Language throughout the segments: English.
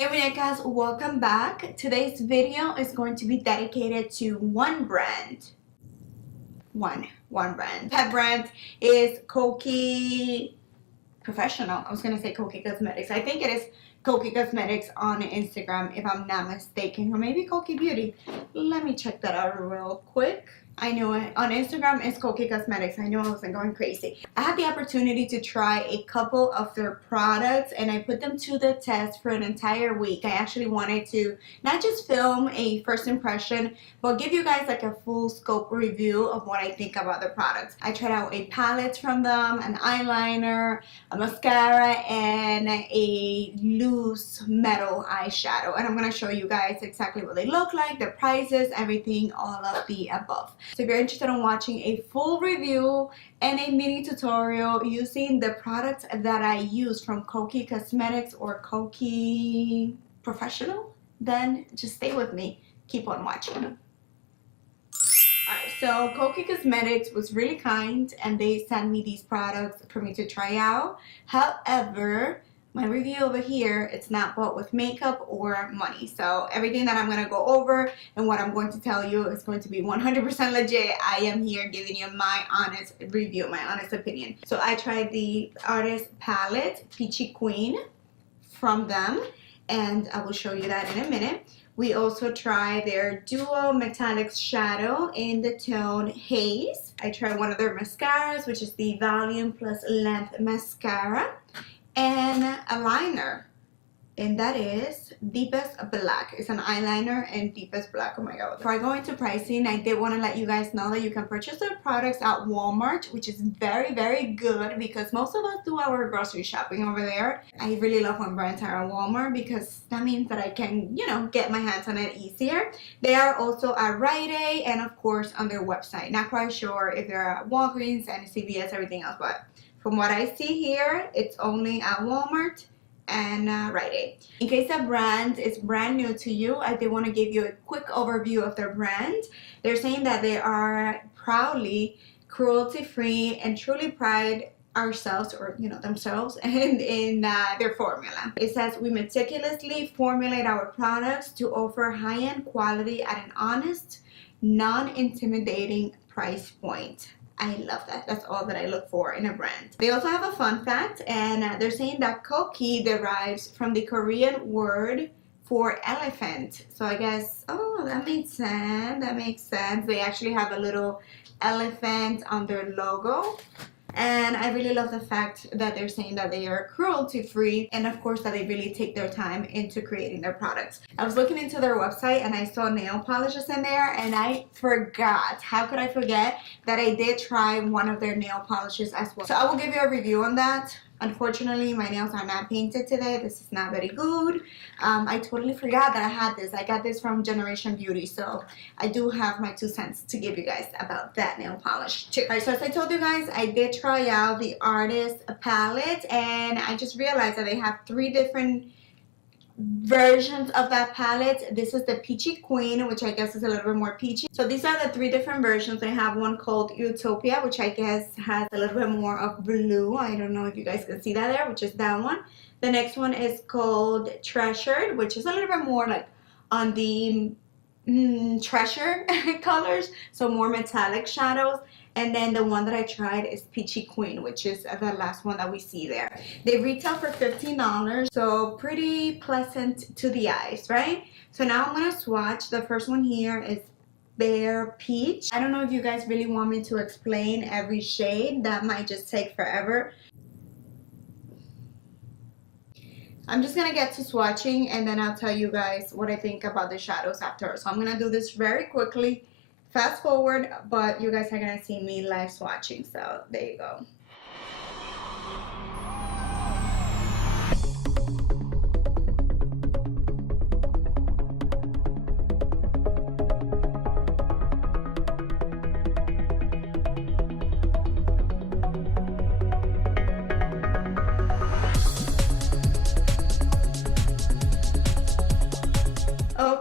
Hey guys, welcome back. Today's video is going to be dedicated to one brand. One brand. That brand is Kokie Professional. I was gonna say Kokie Cosmetics. I think it is Kokie Cosmetics on Instagram, if I'm not mistaken, or maybe Kokie Beauty. Let me check that out real quick. I know it on Instagram it's Kokie Cosmetics. I know I wasn't going crazy. I had the opportunity to try a couple of their products and I put them to the test for an entire week. I actually wanted to not just film a first impression, but give you guys like a full scope review of what I think about the products. I tried out a palette from them, an eyeliner, a mascara, and a loose metal eyeshadow. And I'm going to show you guys exactly what they look like, the prices, everything, all of the above. So if you're interested in watching a full review and a mini tutorial using the products that I use from Kokie Cosmetics or Kokie Professional, then just stay with me. Keep on watching. Alright, so Kokie Cosmetics was really kind and they sent me these products for me to try out. However, my review over here, it's not bought with makeup or money. So everything that I'm going to go over and what I'm going to tell you is going to be 100% legit. I am here giving you my honest review, my honest opinion. So I tried the artist palette, Peachy Queen, from them. And I will show you that in a minute. We also tried their Duo Metallic Shadow in the tone Haze. I tried one of their mascaras, which is the Volume Plus Length Mascara. And a liner, and that is Deepest Black. It's an eyeliner in Deepest Black. Oh my god. Before I go into pricing, I did want to let you guys know that you can purchase their products at Walmart, which is very, very good because most of us do our grocery shopping over there. I really love when brands are at Walmart because that means that I can, you know, get my hands on it easier. They are also at Rite Aid and of course on their website. Not quite sure if they're at Walgreens and CVS, everything else, but from what I see here, it's only at Walmart and Rite Aid. In case that brand is brand new to you, I did want to give you a quick overview of their brand. They're saying that they are proudly cruelty-free and truly pride ourselves, or you know, themselves, in their formula. It says, we meticulously formulate our products to offer high-end quality at an honest, non-intimidating price point. I love that. That's all that I look for in a brand. They also have a fun fact, and they're saying that Kokie derives from the Korean word for elephant. So I guess, oh, that makes sense. That makes sense. They actually have a little elephant on their logo. And I really love the fact that they're saying that they are cruelty free and of course that they really take their time into creating their products. I was looking into their website and I saw nail polishes in there and I forgot. How could I forget that I did try one of their nail polishes as well. So I will give you a review on that. Unfortunately, my nails are not painted today. This is not very good. I totally forgot that I had this. I got this from Generation Beauty, so I do have my 2 cents to give you guys about that nail polish too. Alright, so as I told you guys, I did try out the artist palette, and I just realized that they have 3 different versions of that palette. This is the Peachy Queen, which I guess is a little bit more peachy. So these are the 3 different versions. They have one called Utopia, which I guess has a little bit more of blue. I don't know if you guys can see that there, which is that one. The next one is called Treasured, which is a little bit more like on the treasure colors, so more metallic shadows. And then the one that I tried is Peachy Queen, which is the last one that we see there. They retail for $15, so pretty pleasant to the eyes, right? So now I'm going to swatch. The first one here is Bare Peach. I don't know if you guys really want me to explain every shade. That might just take forever. I'm just going to get to swatching and then I'll tell you guys what I think about the shadows after. So I'm going to do this very quickly. Fast forward, but you guys are gonna see me live swatching, so there you go.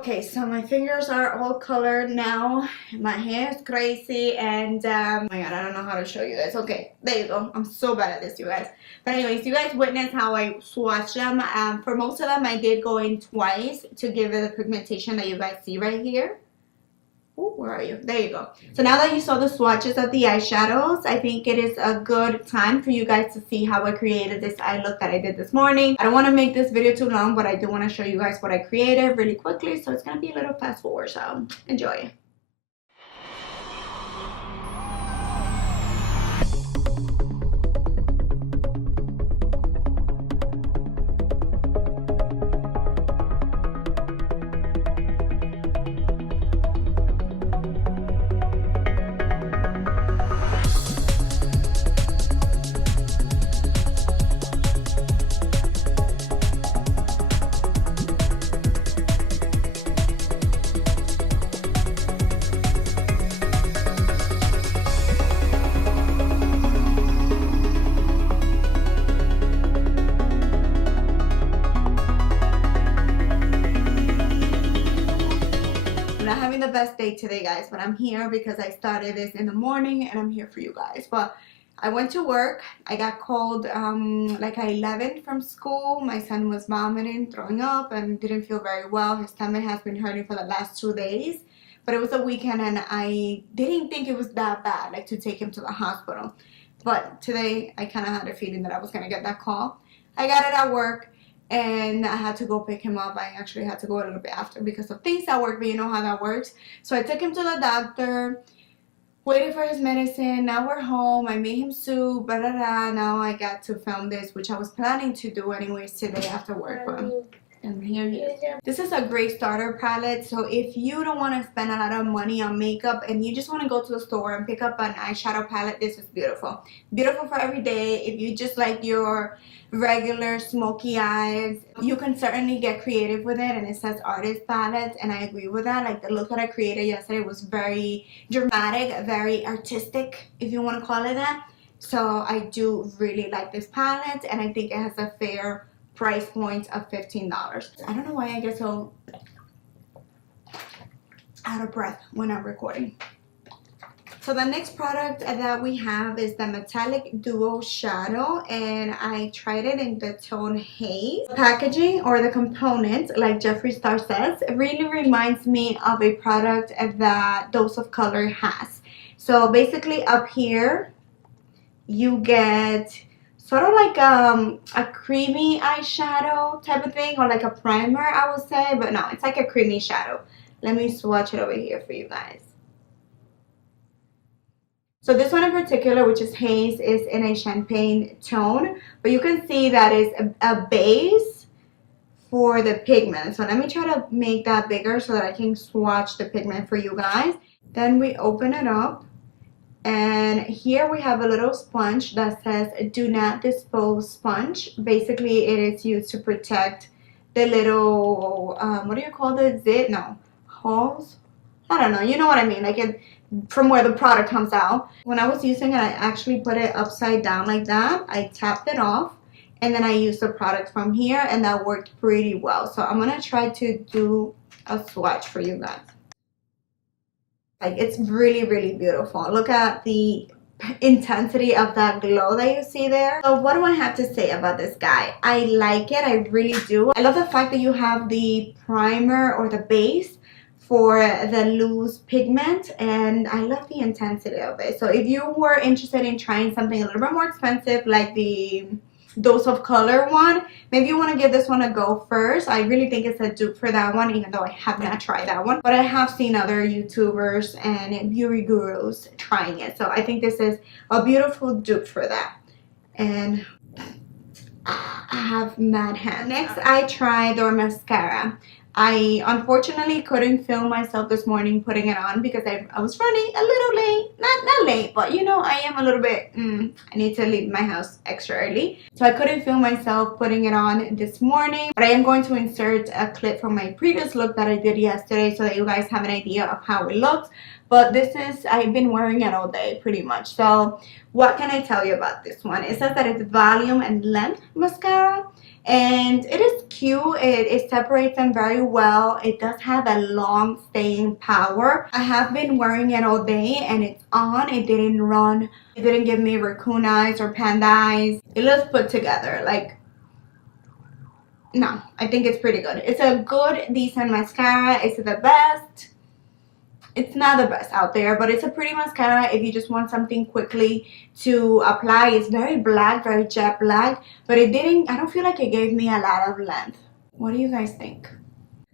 Okay, so my fingers are all colored now. My hair is crazy and oh my god, I don't know how to show you guys. Okay, there you go. I'm so bad at this, you guys. But anyways, you guys witnessed how I swatched them. For most of them, I did go in twice to give it the pigmentation that you guys see right here. Ooh, where are you? There you go. So now that you saw the swatches of the eyeshadows, I think it is a good time for you guys to see how I created this eye look that I did this morning. I don't want to make this video too long, but I do want to show you guys what I created really quickly. So it's going to be a little fast forward, so enjoy. The best day today, guys, but I'm here because I started this in the morning and I'm here for you guys. But I went to work. I got called like at 11 from school. My son was vomiting, throwing up, and didn't feel very well. His stomach has been hurting for the last 2 days, but it was a weekend and I didn't think it was that bad, like to take him to the hospital. But today I kind of had a feeling that I was gonna get that call. I got it at work and I had to go pick him up. I actually had to go a little bit after because of things at work, but you know how that works. So I took him to the doctor, waited for his medicine. Now we're home. I made him soup, blah, blah, blah. Now I got to film this, which I was planning to do anyways today after work. And here he is. This is a great starter palette. So if you don't want to spend a lot of money on makeup and you just want to go to the store and pick up an eyeshadow palette, this is beautiful. Beautiful for every day. If you just like your regular smoky eyes, you can certainly get creative with it. And it says artist palette, and I agree with that. Like the look that I created yesterday was very dramatic, very artistic, if you want to call it that. So I do really like this palette, and I think it has a fair price point of $15. I don't know why I get so out of breath when I'm recording. So the next product that we have is the Metallic Duo Shadow, and I tried it in the tone Haze. The packaging or the component, like Jeffree Star says, it really reminds me of a product that Dose of Color has. So basically up here you get sort of like a creamy eyeshadow type of thing, or like a primer, I would say, but no, it's like a creamy shadow. Let me swatch it over here for you guys. So this one in particular, which is Haze, is in a champagne tone, but you can see that is a base for the pigment. So let me try to make that bigger so that I can swatch the pigment for you guys. Then we open it up, and here we have a little sponge that says Do Not Dispose Sponge. Basically, it is used to protect the little, what do you call the zit? No, holes? I don't know, you know what I mean, like it, from where the product comes out. When I was using it, I actually put it upside down like that. I tapped it off, and then I used the product from here, and that worked pretty well. So I'm gonna try to do a swatch for you guys. Like, it's really, really beautiful. Look at the intensity of that glow that you see there. So what do I have to say about this guy? I like it, I really do. I love the fact that you have the primer or the base for the loose pigment, and I love the intensity of it. So if you were interested in trying something a little bit more expensive, like the Dose of Color one, maybe you want to give this one a go first. I really think it's a dupe for that one, even though I have not tried that one, but I have seen other YouTubers and beauty gurus trying it. So I think this is a beautiful dupe for that. And I have mad hands. Next, I tried their mascara. I unfortunately couldn't film myself this morning putting it on because I was running a little late. Not late, but you know, I am a little bit, I need to leave my house extra early. So I couldn't film myself putting it on this morning. But I am going to insert a clip from my previous look that I did yesterday so that you guys have an idea of how it looks. But this is, I've been wearing it all day pretty much. So what can I tell you about this one? It says that it's volume and length mascara. and it is cute. It separates them very well. It does have a long staying power. I have been wearing it all day and it's on. It didn't run. It didn't give me raccoon eyes or panda eyes. It looks put together. Like, no, I think it's pretty good. It's a good, decent mascara. Is it the best? It's not the best out there, but it's a pretty mascara if you just want something quickly to apply. It's very black, very jet black, but I don't feel like it gave me a lot of length. What do you guys think?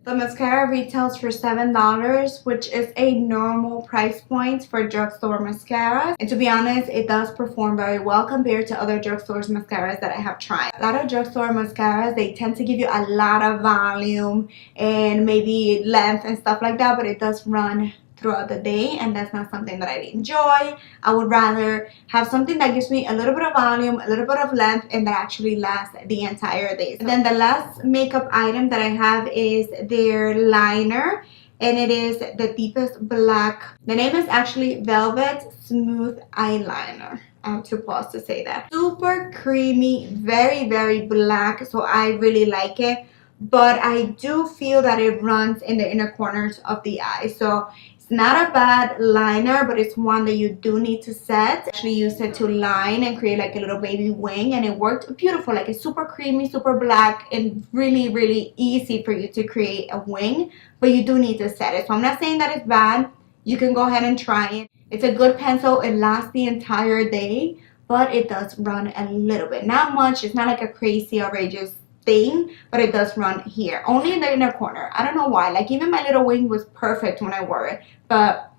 The mascara retails for $7, which is a normal price point for drugstore mascaras. And to be honest, it does perform very well compared to other drugstore mascaras that I have tried. A lot of drugstore mascaras, they tend to give you a lot of volume and maybe length and stuff like that, but it does run throughout the day, and that's not something that I enjoy. I would rather have something that gives me a little bit of volume, a little bit of length, and that actually lasts the entire day. And then the last makeup item that I have is their liner, and it is the deepest black. The name is actually Velvet Smooth Eyeliner. I have to pause to say that. Super creamy, very, very black, so I really like it. But I do feel that it runs in the inner corners of the eye. So it's not a bad liner, but it's one that you do need to set. I actually used it to line and create like a little baby wing, and it worked beautiful. Like, it's super creamy, super black, and really, really easy for you to create a wing, but you do need to set it. So I'm not saying that it's bad. You can go ahead and try it. It's a good pencil. It lasts the entire day, but it does run a little bit. Not much. It's not like a crazy, outrageous thing, but it does run here, only in the inner corner. I don't know why. Like, even my little wing was perfect when I wore it, but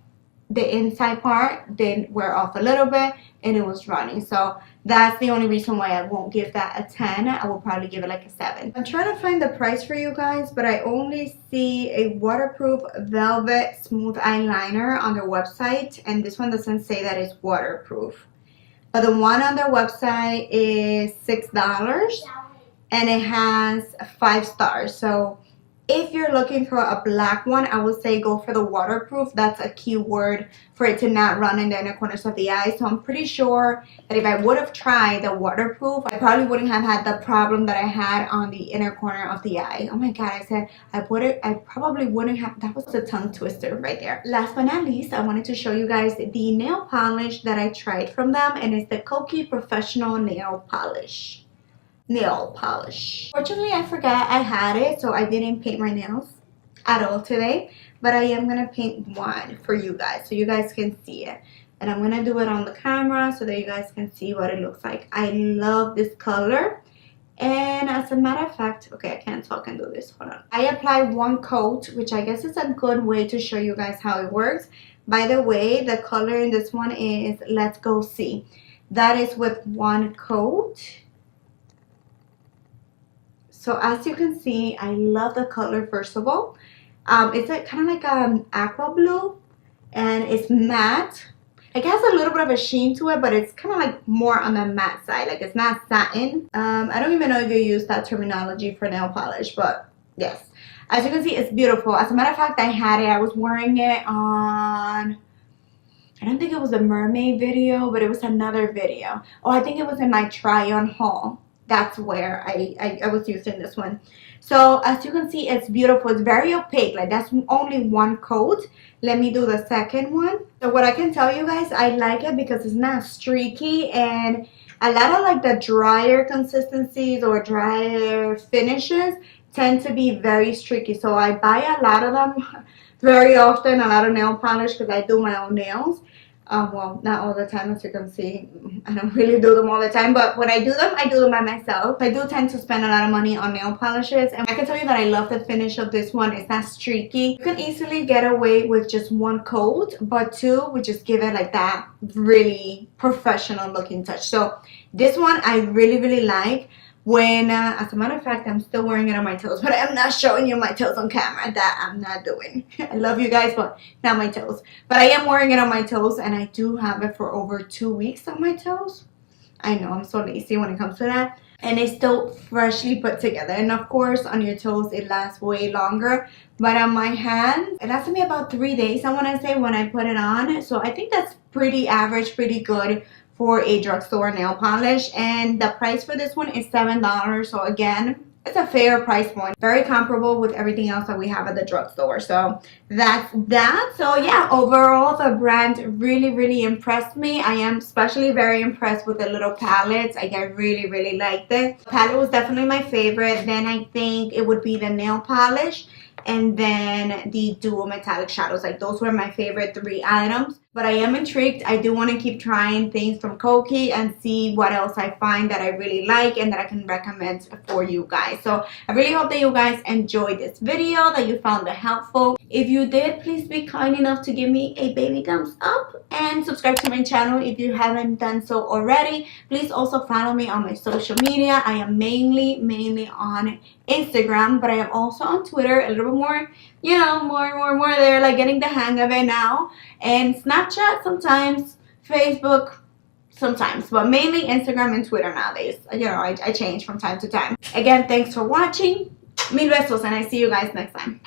the inside part did wear off a little bit and it was running. So that's the only reason why I won't give that a 10. I will probably give it like a 7. I'm trying to find the price for you guys, but I only see a waterproof velvet smooth eyeliner on their website, and this one doesn't say that it's waterproof, but the one on their website is $6 and it has 5 stars. So if you're looking for a black one, I would say go for the waterproof. That's a key word for it to not run in the inner corners of the eye. So I'm pretty sure that if I would have tried the waterproof, I probably wouldn't have had the problem that I had on the inner corner of the eye. Oh my god, I said I probably wouldn't have. That was a tongue twister right there. Last but not least, I wanted to show you guys the nail polish that I tried from them, and it's the Kokie Professional Nail Polish. Fortunately, I forgot I had it, so I didn't paint my nails at all today, but I am gonna paint one for you guys so you guys can see it, and I'm gonna do it on the camera so that you guys can see what it looks like. I love this color, and as a matter of fact, okay, I can't talk and do this. Hold on. I apply one coat, which I guess is a good way to show you guys how it works. By the way, the color in this one is Let's Go See. That is with one coat. So as you can see, I love the color. First of all, it's like kind of like aqua blue, and it's matte. It has a little bit of a sheen to it, but it's kind of like more on the matte side. Like, it's not satin. I don't even know if you use that terminology for nail polish, but yes. As you can see, it's beautiful. As a matter of fact, I had it. I was wearing it on, I don't think it was a mermaid video, but it was another video. Oh, I think it was in my try-on haul. That's where I was using this one. So as you can see, it's beautiful. It's very opaque. Like, that's only one coat. Let me do the second one. So what I can tell you guys, I like it because it's not streaky, and a lot of like the drier consistencies or drier finishes tend to be very streaky. So I buy a lot of them very often, a lot of nail polish, because I do my own nails. Well, not all the time, as you can see. I don't really do them all the time, but when I do them by myself. I do tend to spend a lot of money on nail polishes, and I can tell you that I love the finish of this one. It's not streaky. You can easily get away with just one coat, but two would just give it like that really professional looking touch. So this one I really, really like. When, as a matter of fact, I'm still wearing it on my toes, but I'm not showing you my toes on camera. That I'm not doing. I love you guys, but not my toes. But I am wearing it on my toes, and I do have it for over 2 weeks on my toes. I know, I'm so lazy when it comes to that. And it's still freshly put together. And of course, on your toes, it lasts way longer. But on my hands, it lasted me about 3 days, I want to say, when I put it on. So I think that's pretty average, pretty good for a drugstore nail polish, and the price for this one is $7. So again, it's a fair price point, very comparable with everything else that we have at the drugstore. So that's that. So yeah, overall the brand really impressed me. I am especially very impressed with the little palettes. Like, I really liked it. The palette was definitely my favorite. Then I think it would be the nail polish and then the dual metallic shadows. Like, those were my favorite 3 items. But I am intrigued. I do want to keep trying things from Kokie and see what else I find that I really like and that I can recommend for you guys. So I really hope that you guys enjoyed this video, that you found it helpful. If you did, please be kind enough to give me a baby thumbs up and subscribe to my channel if you haven't done so already. Please also follow me on my social media. I am mainly on Instagram, but I am also on Twitter, a little bit more, you know, more there, like getting the hang of it now, and Snapchat sometimes, Facebook sometimes, but mainly Instagram and Twitter nowadays. You know, I change from time to time. Again, thanks for watching. Mil besos, and I see you guys next time.